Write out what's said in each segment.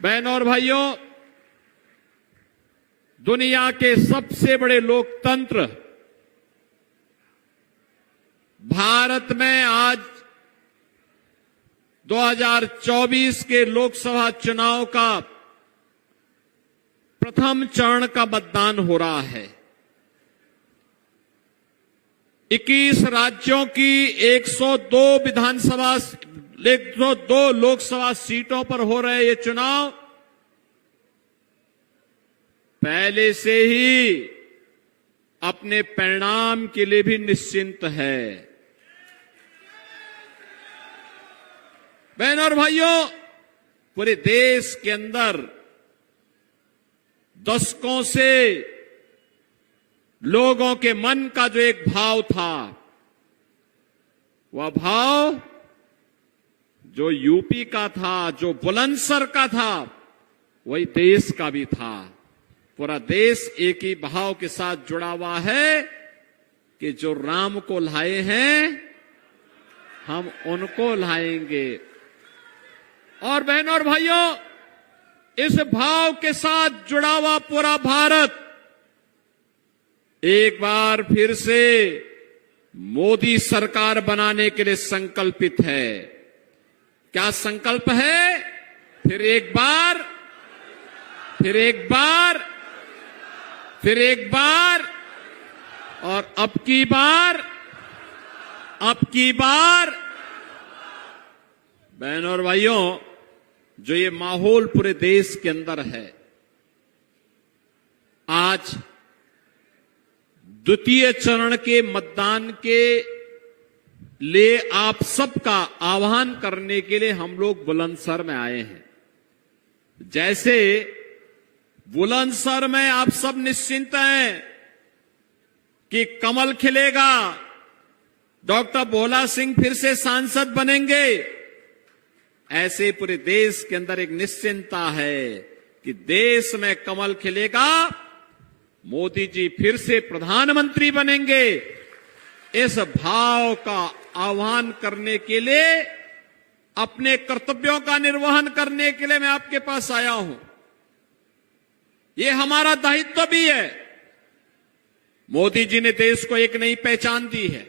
बहनों और भाइयों, दुनिया के सबसे बड़े लोकतंत्र भारत में आज 2024 के लोकसभा चुनाव का प्रथम चरण का मतदान हो रहा है। 21 राज्यों की 102 लोकसभा सीटों पर हो रहे ये चुनाव पहले से ही अपने परिणाम के लिए भी निश्चिंत है। बहनों और भाइयों, पूरे देश के अंदर दशकों से लोगों के मन का जो एक भाव था, वह भाव जो यूपी का था, जो बुलंदशहर का था, वही देश का भी था। पूरा देश एक ही भाव के साथ जुड़ा हुआ है कि जो राम को लाए हैं हम उनको लाएंगे। और बहनों और भाइयों, इस भाव के साथ जुड़ा हुआ पूरा भारत एक बार फिर से मोदी सरकार बनाने के लिए संकल्पित है। क्या संकल्प है? फिर एक बार, फिर एक बार, फिर एक बार और अब की बार, अब की बार। बहनों और भाइयों, जो ये माहौल पूरे देश के अंदर है, आज द्वितीय चरण के मतदान के लिए आप सबका आह्वान करने के लिए हम लोग बुलंदशहर में आए हैं। जैसे बुलंदशहर में आप सब निश्चिंत हैं कि कमल खिलेगा, डॉक्टर भोला सिंह फिर से सांसद बनेंगे, ऐसे पूरे देश के अंदर एक निश्चिंतता है कि देश में कमल खिलेगा, मोदी जी फिर से प्रधानमंत्री बनेंगे। इस भाव का आह्वान करने के लिए, अपने कर्तव्यों का निर्वहन करने के लिए मैं आपके पास आया हूं। ये हमारा दायित्व भी है। मोदी जी ने देश को एक नई पहचान दी है,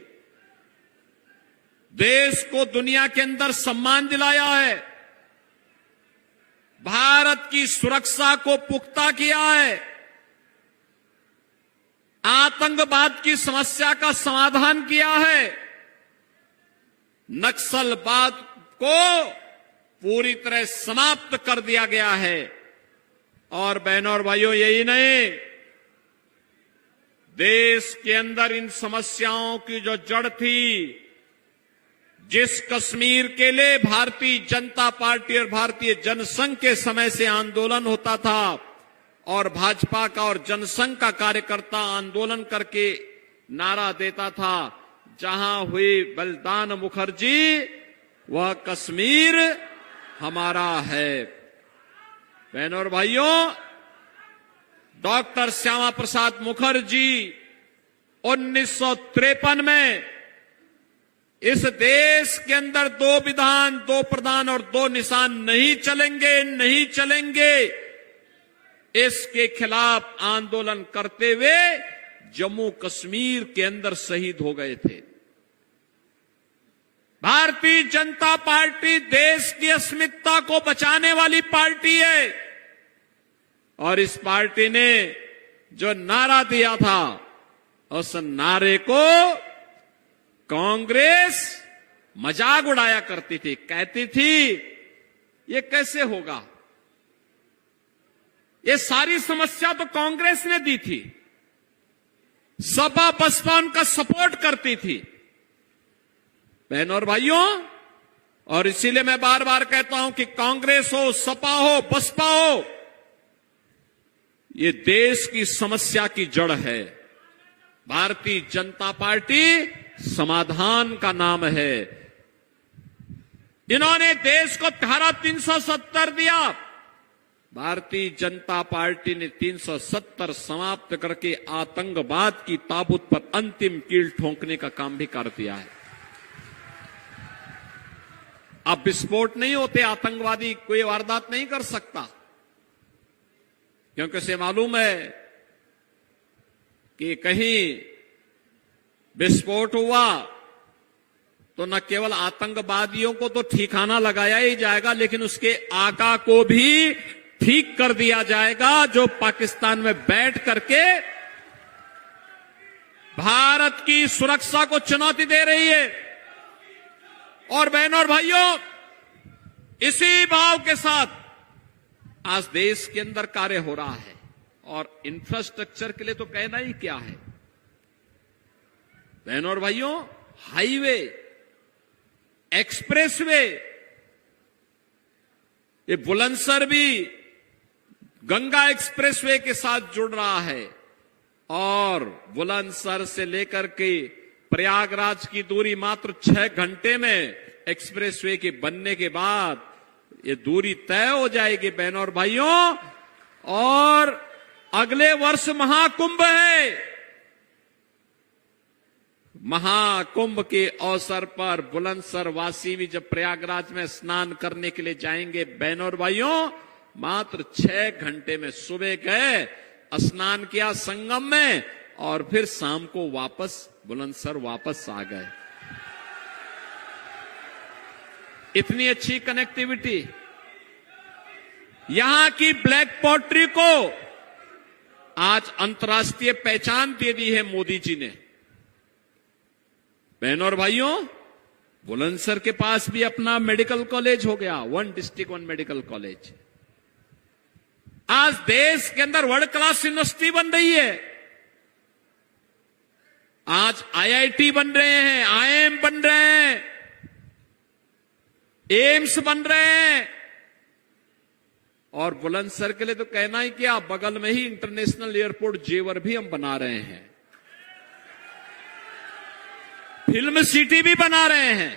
देश को दुनिया के अंदर सम्मान दिलाया है, भारत की सुरक्षा को पुख्ता किया है, आतंकवाद की समस्या का समाधान किया है, नक्सलवाद को पूरी तरह समाप्त कर दिया गया है। और बहनों और भाइयों, यही नहीं, देश के अंदर इन समस्याओं की जो जड़ थी, जिस कश्मीर के लिए भारतीय जनता पार्टी और भारतीय जनसंघ के समय से आंदोलन होता था और भाजपा का और जनसंघ का कार्यकर्ता आंदोलन करके नारा देता था, जहां हुई बलिदान मुखर्जी, वह कश्मीर हमारा है। बहनों और भाइयों, डॉक्टर श्यामा प्रसाद मुखर्जी 1953 में इस देश के अंदर 2 विधान, 2 प्रधान और 2 निशान नहीं चलेंगे, नहीं चलेंगे, इसके खिलाफ आंदोलन करते हुए जम्मू कश्मीर के अंदर शहीद हो गए थे। भारतीय जनता पार्टी देश की अस्मिता को बचाने वाली पार्टी है और इस पार्टी ने जो नारा दिया था, उस नारे को कांग्रेस मजाक उड़ाया करती थी, कहती थी ये कैसे होगा, ये सारी समस्या तो कांग्रेस ने दी थी, सपा बसपा उनका सपोर्ट करती थी। बहनों और भाइयों, और इसीलिए मैं बार बार कहता हूं कि कांग्रेस हो, सपा हो, बसपा हो, ये देश की समस्या की जड़ है। भारतीय जनता पार्टी समाधान का नाम है। इन्होंने देश को धारा 370 दिया, भारतीय जनता पार्टी ने 370 समाप्त करके आतंकवाद की ताबूत पर अंतिम कील ठोंकने का काम भी कर दिया है। अब विस्फोट नहीं होते, आतंकवादी कोई वारदात नहीं कर सकता। क्योंकि उसे मालूम है कि कहीं विस्फोट हुआ तो न केवल आतंकवादियों को तो ठिकाना लगाया ही जाएगा, लेकिन उसके आका को भी ठीक कर दिया जाएगा, जो पाकिस्तान में बैठ करके भारत की सुरक्षा को चुनौती दे रही है। और बहनों और भाइयों, इसी भाव के साथ आज देश के अंदर कार्य हो रहा है। और इंफ्रास्ट्रक्चर के लिए तो कहना ही क्या है। बहनों और भाइयों, हाईवे, एक्सप्रेसवे, ये बुलंदशहर भी गंगा एक्सप्रेसवे के साथ जुड़ रहा है। और बुलंदशहर से लेकर के प्रयागराज की दूरी मात्र 6 घंटे में एक्सप्रेसवे के बनने के बाद ये दूरी तय हो जाएगी बहनों और भाइयों। और अगले वर्ष महाकुंभ है। महाकुंभ के अवसर पर बुलंदशहर वासी भी जब प्रयागराज में स्नान करने के लिए जाएंगे बहनों और भाइयों, मात्र 6 घंटे में सुबह गए, स्नान किया संगम में और फिर शाम को वापस बुलंदशहर वापस आ गए। इतनी अच्छी कनेक्टिविटी। यहां की ब्लैक पोट्री को आज अंतर्राष्ट्रीय पहचान दे दी है मोदी जी ने। बहनों और भाइयों, बुलंदशहर के पास भी अपना मेडिकल कॉलेज हो गया, 1 डिस्ट्रिक्ट 1 मेडिकल कॉलेज। आज देश के अंदर वर्ल्ड क्लास यूनिवर्सिटी बन रही है। आज आईआईटी बन रहे हैं, आईआईएम बन रहे हैं, एम्स बन रहे हैं। और बुलंदशहर के लिए तो कहना ही क्या, बगल में ही इंटरनेशनल एयरपोर्ट जेवर भी हम बना रहे हैं, फिल्म सिटी भी बना रहे हैं।